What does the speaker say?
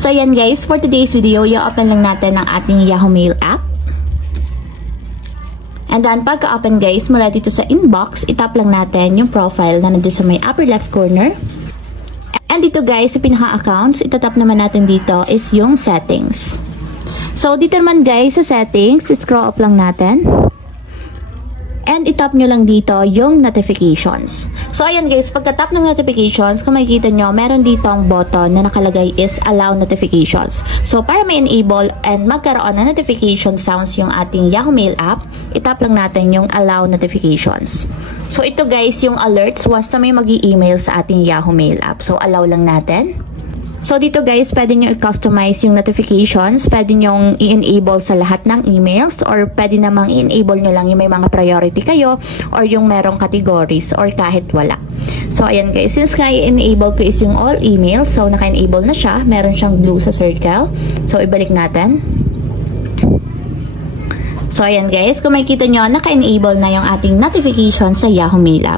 So ayan guys, for today's video, i-open lang natin ang ating Yahoo Mail app. And then pagka-open guys, mula dito sa inbox, itap lang natin yung profile na nandito sa may upper left corner. And dito guys, sa pinaka-accounts, itatap naman natin dito is yung settings. So dito naman guys, sa settings, scroll up lang natin. And itap nyo lang dito yung notifications. So ayan guys, pagka-tap ng notifications, kung makikita nyo, meron dito ang button na nakalagay is allow notifications. So para ma-enable and magkaroon na notification sounds yung ating Yahoo Mail app, itap lang natin yung allow notifications. So ito guys, yung alerts once na may mag-i-email sa ating Yahoo Mail app. So allow lang natin. So dito guys, pwede nyo i-customize yung notifications, pwede nyo i-enable sa lahat ng emails, or pwede namang i-enable nyo lang yung may mga priority kayo, or yung merong categories, or kahit wala. So ayan guys, since nga i-enable ko is yung all emails, so naka-enable na siya, meron siyang blue sa circle. So ibalik natin. So ayan guys, kung makikita nyo, naka-enable na yung ating notification sa Yahoo Mail app.